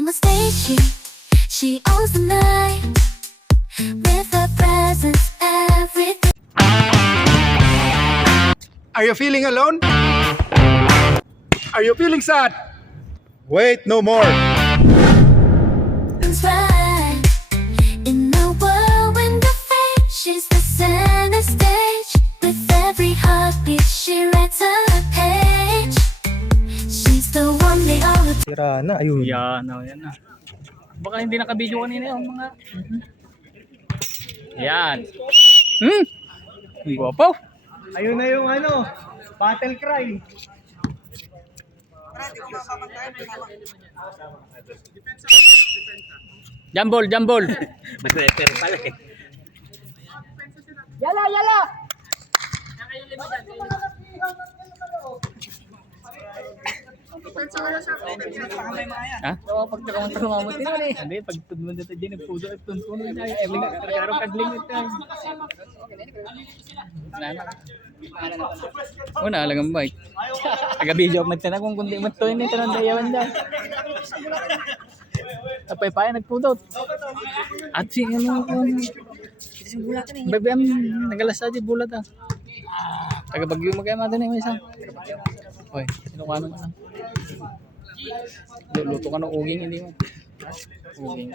On the stage, she owns the night with her presence everything. Are you feeling alone? Are you feeling sad? Wait no more. Right in the whirlwind of fate, she's the center stage. With every heartbeat, she writes her page. She's the one they all adore. Tira na, ayun. Yan, yan na. Baka hindi nakabidyo kanina yung mga... Yan. Ang gwapo. Ayun na yung ano, battle cry. Jambol, jambol. Yala, yala! Ha? Oo, pag takamot din eh. Hindi, pag tudmon dito dyan, nagpudo at tuntuno niya. Eling, karong kadling ito. Una, lang ang bike. Taga-video ako magtanong kung kundi mo ito yun ito ng dayawan dyan. Tapay pa nagpudot. At si ano, BBM, nagalas di bulat ah. Taga-Bagyo magkaya din yung isa. Oy, sino ka naman lang. Luto ka ng uging, hindi mo. Uging.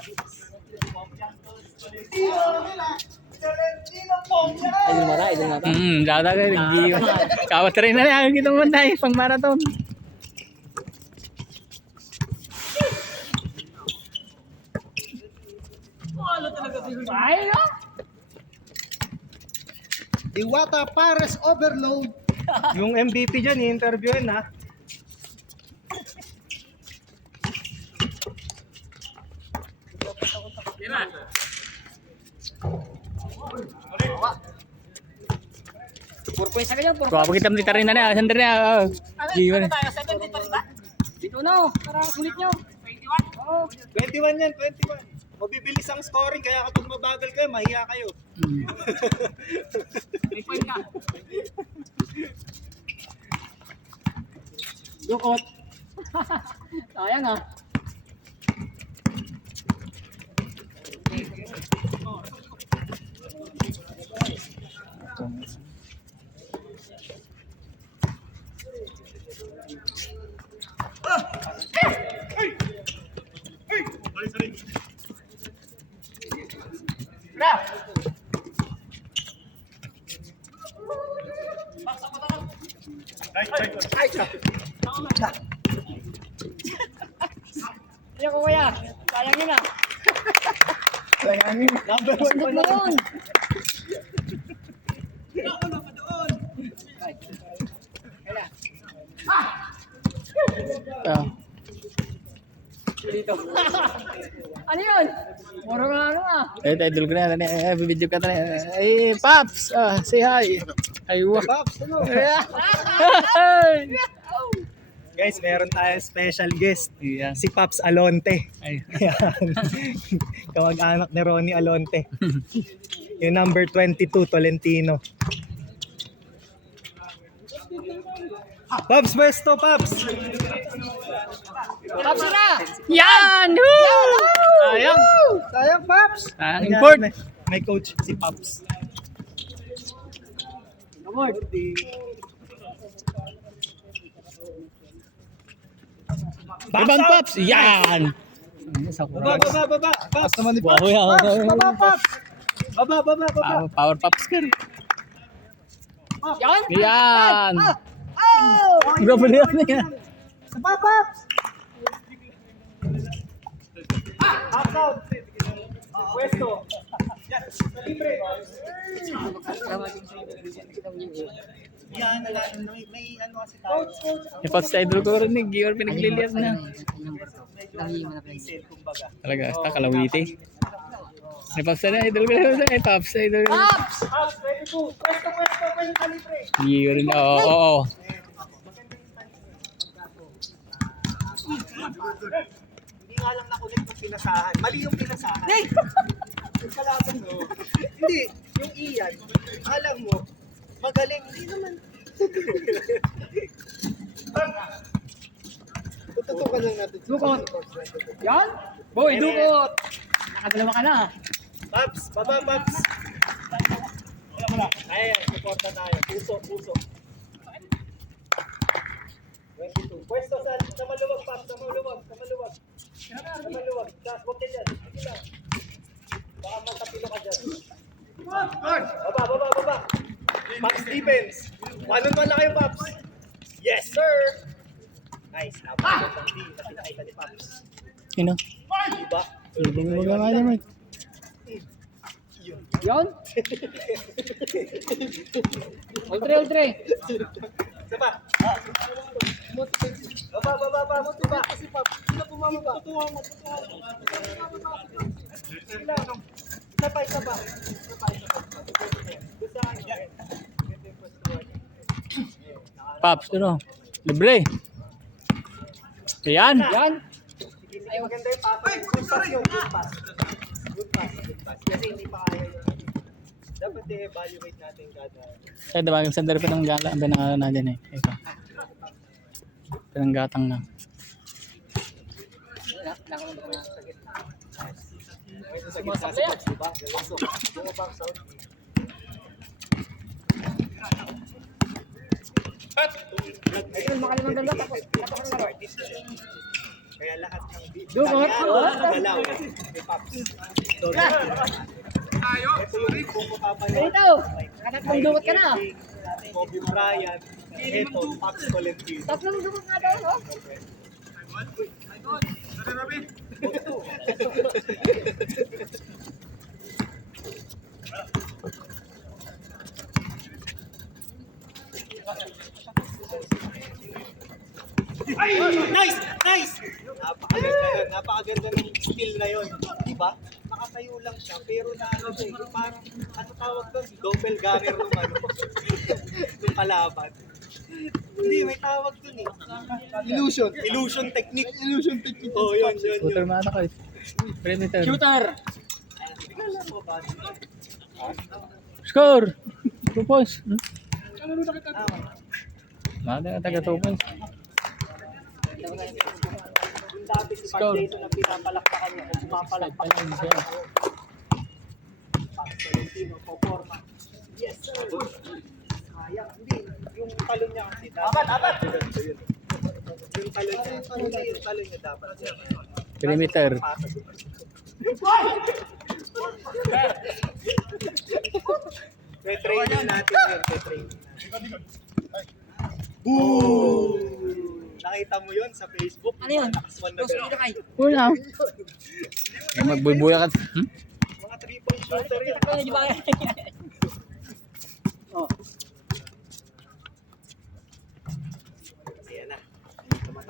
Idol mata, idol mata. Dada ka rin. Kawat rin na lang. Kita mo na pang marathon. Iwata Pares Overload. Yung MVP dyan, i-interviewin ha. Kung kita mo rin na niya. Sandali na. Giwan. Dito na, para sulit nyo. 21 yan, 21. Mabibilis ang scoring, kaya kapag mabagal kayo, mahiya kayo. May point ka. Dukot. Sayang ah. Iya ko kuya. Sayang yun ah. Number 1 pa Ano yun? Ano yun? Moro nga ano ah. Idol ko na. Video ka na. Ay, Paps. Say hi. Aywa. Guys, meron tayo special guest. Yan. Si Paps Alonte. Ay. Yan. Kamag-anak ni Ronnie Alonte. Yung number 22, Tolentino. Paps, pwesto, Paps! Tapos na! Yan! Sayang. Sayang, Paps! Sayang, Ayan, import. May coach si Paps. Award. Ibang Paps. Yan! Baba, baba, baba! Paps! naman ni Wow, yan. Paps, baba, Paps! Baba, baba, baba! Power Paps ka rin. Yan! Yan! Oh! Grabe na yan. Sapa, Paps! Paps out! Pwesto! Libre! Yan, may ano kasi tayo. Yung Paps sa idol ko rin eh. Giyor pinagliliyap na. Kumbaga. Talaga, hasta kalawiti. May Paps na idol ko rin. Ay, Paps sa idol ko rin. Pops! Paps, ready po! Pwesto, pwesto, pwesto, libre! Giyor rin. Oo. Hindi nga lang nakulit ng pinasahan. Mali yung pinasahan. Yung kalaban mo. Hindi, yung iyan. Alam mo, magaling. Hindi naman. Tututukan lang natin. Dukot. Yan. Boy, dukot. Nakadalawa ka na. Paps, baba, Paps. Ayan, supporta tayo. Puso, puso. 22. Pwesto sa maluwag, Paps. Sa maluwag. Sa maluwag. Huwag ka dyan. Sige lang. Baka matapilo ka dyan. Baba. Paps defense. 1-on-1 na kayo, Paps. Yes, sir. Nice. Napakagandang D na pinakita ni Paps. Sino? Diba? Wala naman. Yan. Ultre. Diba? Baba. Diba? Kasi Paps, sila pumababa. Tutuwa mo. Sila. Isa pa. Gusto ka niya. Paps, ano? Libre. Yan. Yan. Ay, maganda yung pass. Good pass yun. Good pass. Kasi hindi pa kaya yun. Dapat i-evaluate natin kada. Kaya diba, yung sandali pa ng gala, ang na dyan eh. Ito. Pinanggatang na. Ito sa gitna si Paps, diba? Pasok. Bumabang out. Ayun, makalimang ganda. Tapos ang laro. Kaya lahat ng Dukot. galaw ni Paps. Ito yung kung mapapansin. Dito. Nakatatlong dukot ka na. Kobe Bryant. Ito, Paps Tolentino. Tatlong dukot nga daw. Oh. Nice! Napakaganda ng skill na yun. Diba? Nakatayo lang siya, pero na ano siya, yung parang, ano tawag doon? Doppelganger nung ano, nung kalaban. Hindi, may tawag doon eh. Illusion technique. Oo, yun. Shooter man ako eh. Perimeter. Shooter. Tingnan mo ba? Score! 2 points. Tama. Mada taga 2 points. Yung dati si Mark Score. Jason ang pinapalakpakan niya, kung pumapalakpakan niya sa tao. Paps Tolentino, Poporma. Yes, sir. Sayang, hindi. Yung talon niya kasi dapat. Yung talon niya dapat. Perimeter. Pe-training natin yun. Boom! Nakita mo yun sa Facebook? Ano yun? Nakaswan na Dos, ganun. dito kay. Wala. Magbubuya ka. Mga 3-point shooter yun. Ano, di ba kaya? Oh. Ayan na.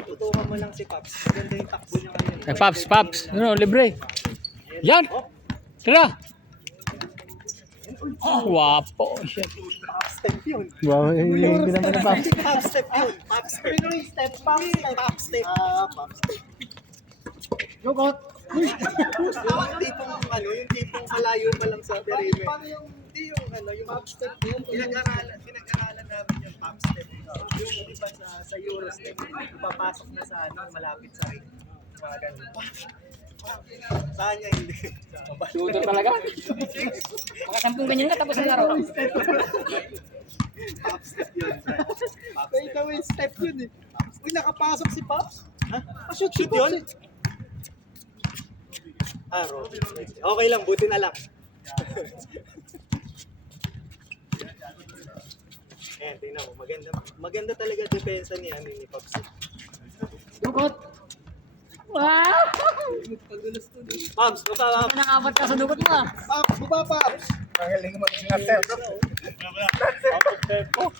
Tutukan mo lang si Paps. Maganda yung takbo niya ngayon. Paps. Ano, libre. Yan! Tara! Oh, wapo. Shit. Pop step yun. Wow, hindi naman na Paps. Pop step yun. Pop step. Pinoy step. Pop step. Pop step. Dukot. Yung tipong malayo pa lang sa perimeter. Paano yung, hindi yung pop step yun. Pinag-aralan namin yung pop step. Yung iba sa Euro step, ipapasok na sa malapit sa ring. Mga ganun. Saan niya hindi? Shooter talaga. Mga 10 ganyan ka tapos ang laro. Pop step yun. Pop step yun eh. Uy, nakapasok si Pops? Ha? Shoot yun? Robin. Okay lang, buti na lang. Ayan, tingnan mo. Maganda talaga depensa ni Pops. Dukot. Wow! Pops, baba. Nakabot ka sa dukot mo ah. Pops, baba, Pops. Magaling mo na step. Pops,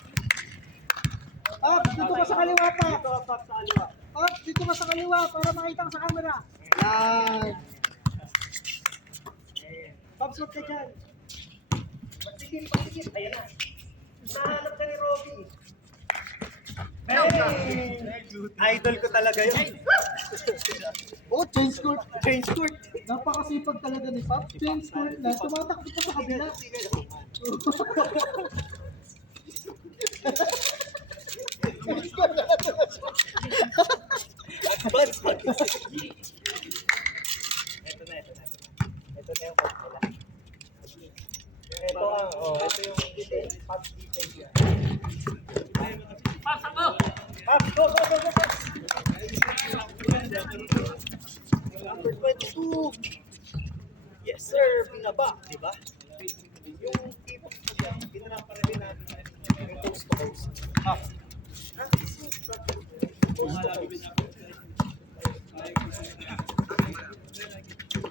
dito ka sa kaliwa pa. Dito ka, Pops, sa kaliwa. Pops, dito ka sa kaliwa para makita ka sa camera. Yan. Pops, huwag ka dyan. Pasigil. Ayan na. Nahanap ka ni Robby. Idol ko talaga yun. Change court. Napakasipag talaga ni Pop. Change court na. Tumatakbo pa sa kabila. Buds hockey. Ito na. Ito na yung pagkala. Ito yung Pops defense yan. Pops, go! Number 22. Yes, sir. Pinaba, di ba? Yung tipo na pinarampara rin natin. Yung coast to coast.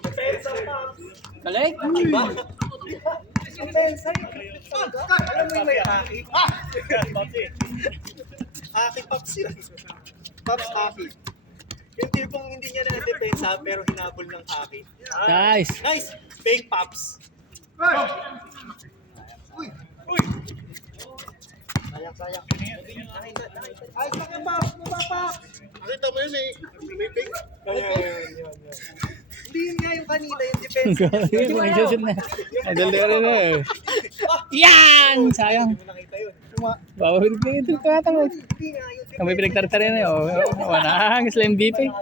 Depensa, Pops. Galing. Diba? Depensa yun. Alam mo yung may haki? Haki, Pops yun. Pops, haki. Yung tipong hindi niya na-depensa pero hinabol ng haki. Nice. Nice! Fake Pops. Uy! Sayang. Ay, sakit Pops! Pops! Nakita mo yun eh. May fake. Yun. Hindi yun nga yung kanina, yung defense. Nagsusot na. Nadali ka rin eh. Yan! Sayang. Hindi mo nakita yun. Bawal ko ito katang. Hindi nga yung Kami pinagtartari na yun. Wanang slam BP.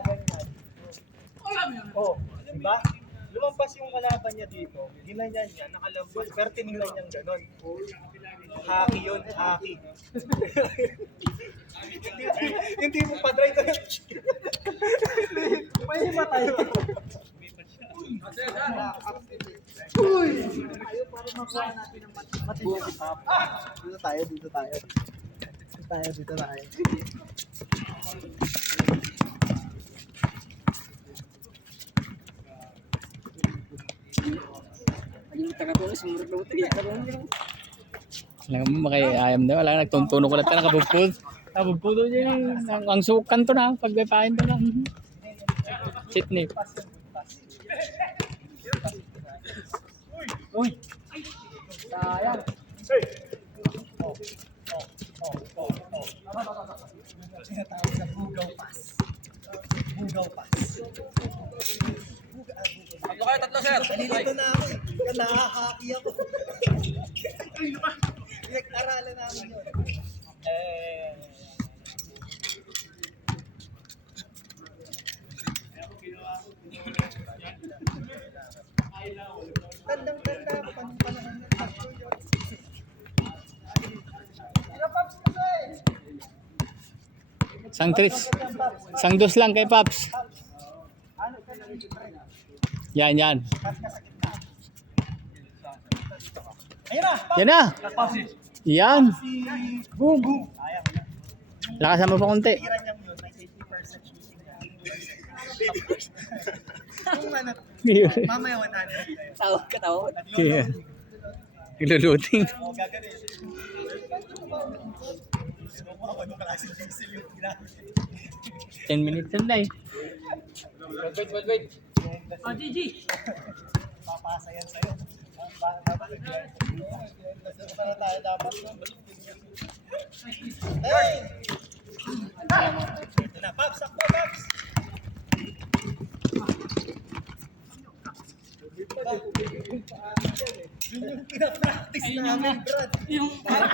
Oh, diba? Lumampas yung kalaban niya dito. Ginanyan niya, nakalabas. Pero tinignan niyang gano'n. Haki yun, haki. Yung tipong padry to. May himatay. Uy! Ayaw para makuha natin ang matindi. Dito tayo. Dito tayo. Alam mo, ayam na. Wala nagtuntuno ko lang tayo. Nakabugpud. Nakabugpud doon yun. Ang sukan to na. Pagpapain to na. Sydney. Uy! Sayang. Tinatawag sa Bugaw Pass. Tatlo, sir. Nalilito na ako eh. Nakahaki ako. Pinag-aralan namin yun. Tandang-tanda. Panahon ng tatlo yun. Pops mo eh. Sang trips. Sang dos lang kay Paps. Yan. Ayun na! Yan na. Yan. Boom! Lakasan mo pa konti. Tira niya yun, may 80% shooting na. 80%. Kung ano, mamaya 100. Katawa. Kaya. Iluluting. O, gagawin. Ano ba klaseng diesel yung ginamit? 10 minutes na eh. Wait. GG. Papasa yan sa'yo. Para tayo dapat. Hey! Ito na, Pops! Sakto, Pops! Yun yung pinapractice namin, Brad. Yung para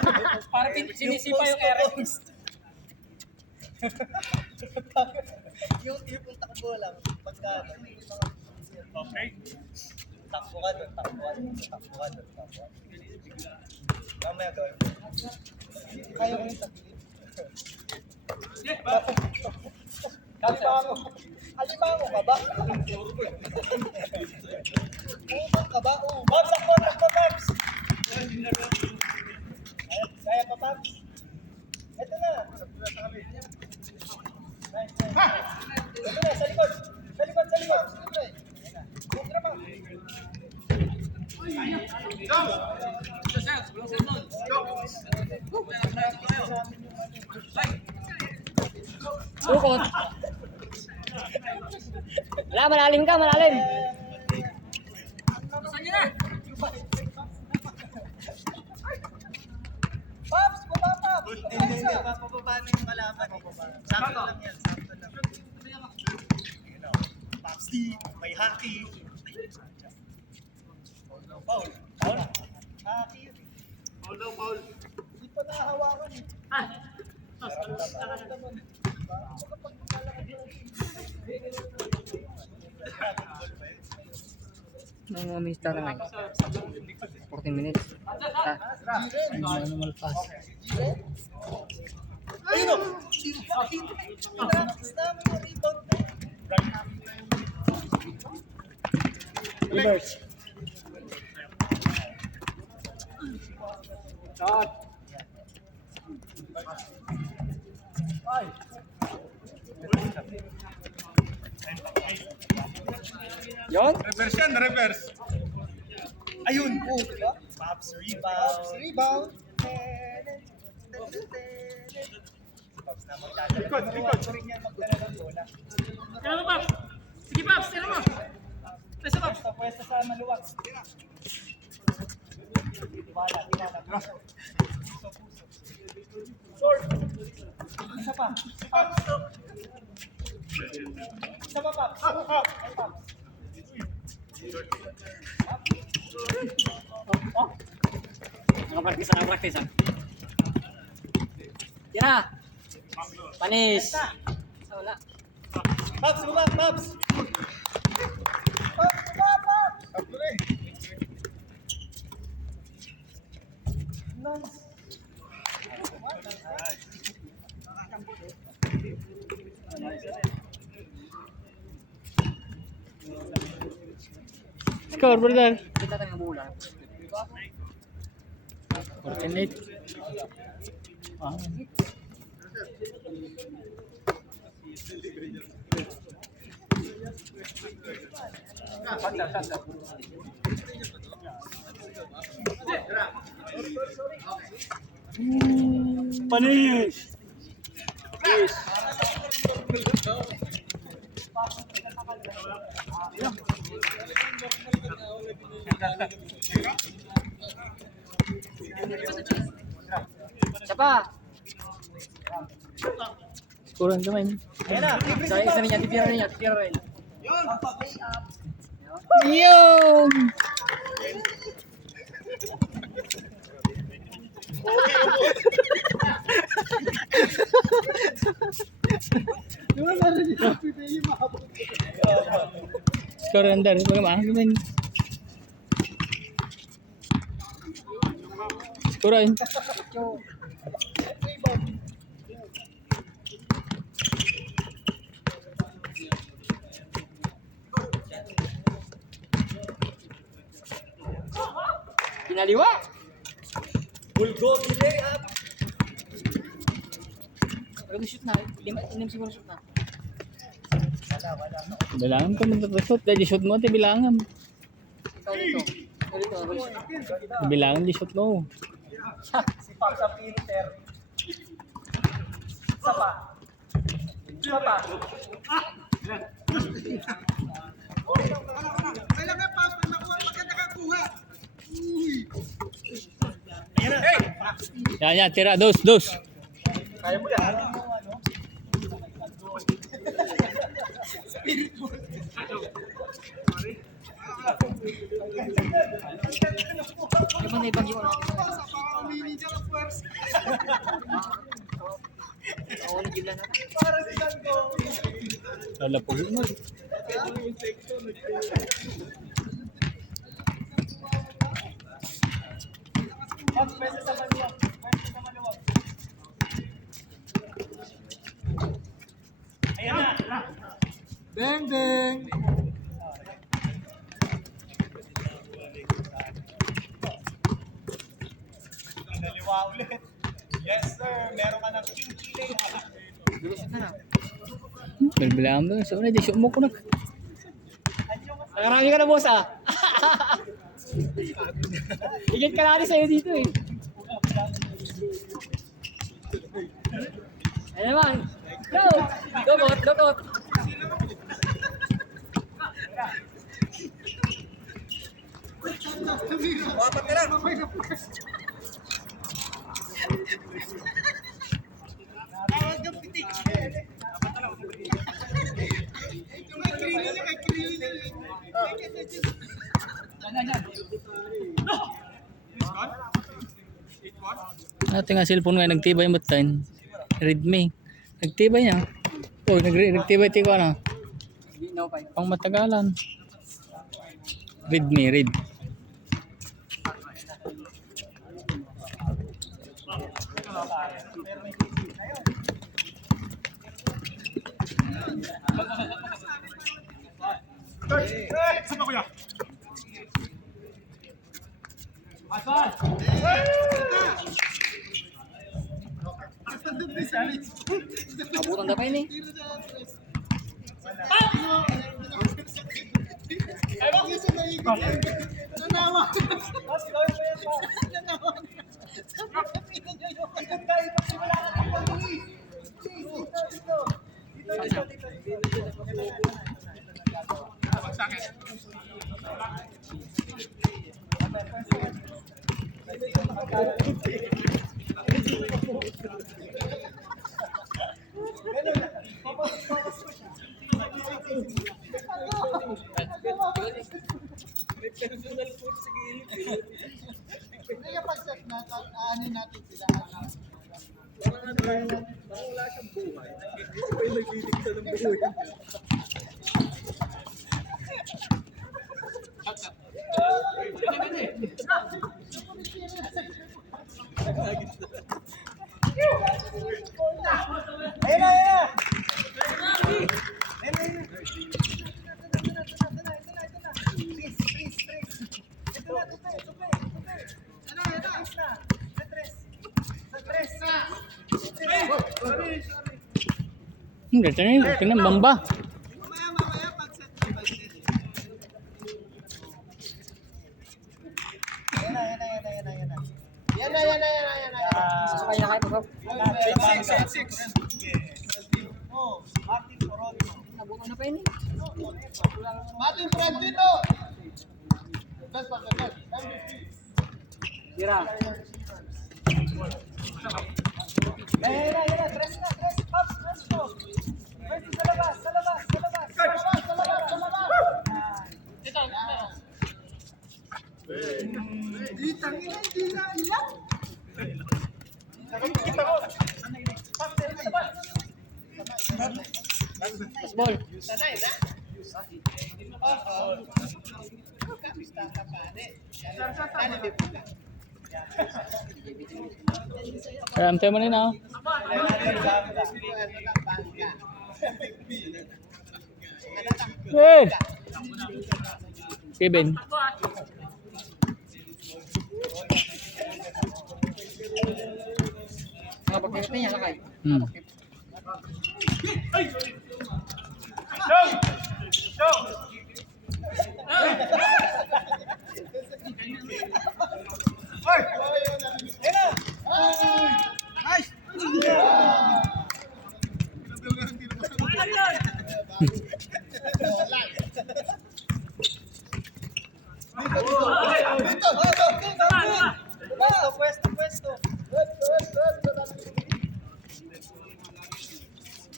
sinisipa yung Eric. Yung tipong takbo lang. Pagka, Okay. takbo ka doon. Mamaya gawin. Kaya ko yung tagilid. Alimango ka ba? Umang ka ba? Pops, takbo, Pops! Kaya pa, Pops? Ito na. Ito na, sa likod. Siyempre. Kontra pa. Sukot. Wala, malalim ka. Pops, baba. Hindi. Papababa na yung kalaban. Sakto lang yan. Pops D, may haki. Paul. Haki yun eh. Paul. Hindi pa nahahawakan eh. Nung mga minister na 14 minutes. Ano malpas. Ayun o! Practice namin yung rebound na. Reverse. Yon? Reverse yan, reverse. Ayun po, diba? Pops rebound. Pops rebound. Pops na magdadala. Maruwag ko rin yan magdala ng bola. Tira mo, Pops! Sige, Pops! Tira mo! Pwesta, Pops! Pwesta sa maluwag. Tiwala. Puso. Short. Isa pa. Pops. Isa pa, Pops. Ay, Pops. Nakapractice ha. Tira! Panis! Wala. Pops, bumang, Pops. Pops, Pops. Nice. Score, brother. Kita tayo ng bulan. 48. Ah. Panis! Isa pa! Score ang naman. Ayan na. Libre si Isa Pops. niya, tira rin niya, tira rin. Yun! Score under. Bagaimana naman? Score ayun. Pinaliwa! Bulgogi layup. Pag shoot na, hindi siguro shoot na. Bilangan ko mag-shoot. Dahil shoot mo, tayo bilangan. Ikaw dito. Ikaw dito. Bilangan di shoot mo. Si Pops sa filter. Isa pa. Isa pa. Kailan na Pops, pag nakuha, maganda ka kuha. Yan, tira. Dos. Kaya mo yan. Ano ba na ibang iwan natin? Oo, nag-give lang natin. Para silang go. Lalapog mo. Pops, pwede sa maluwag. Pwede sa maluwag. Ayan na. Bang, bang. Naliwa ulit. Yes, sir. Meron ka ng kinky layup. Dulo shoot na na. Bilangan mo. So, di shoot mo ko na. Nakarami ka na, boss ah. Higit ka natin sa'yo dito eh. Ano naman? Go! Go! Wapat ka lang. Tawag ng pitik. Yung may krill niya, Ating nga cellphone nga nagtibay mo tayo. Redmi. Nagtibay niya. Oh, nag-reactivate ko ano. No, pa. Pang matagalan. Read me, read. Abutan na pa yun eh. Dito na yun. Pinambamba. Sasakay na kayo, bro. Abutan na pa yun eh. Tira. Ball. Alam tayo mo rin ako. Hey! Kevin. Mga pagkakit niya, sakay.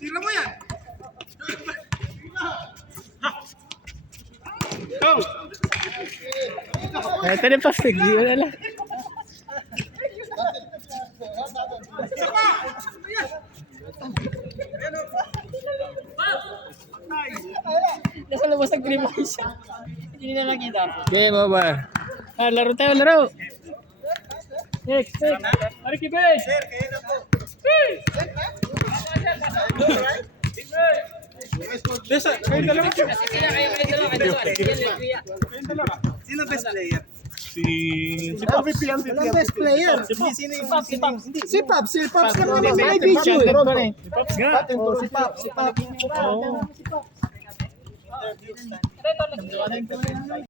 Tira mo yan! Ito na pastig. Di wala lang. Nasa labas ng green boys. Hindi na nakita. Game over. Laro tayo, laro. Next, next. Ari Kibay. Sir, kayo na po. Kayo dalawa. Sino best player? Si MVP. Walang best player. Sino yung Si Pops lang naman may Champion video pa rin. Si Pops.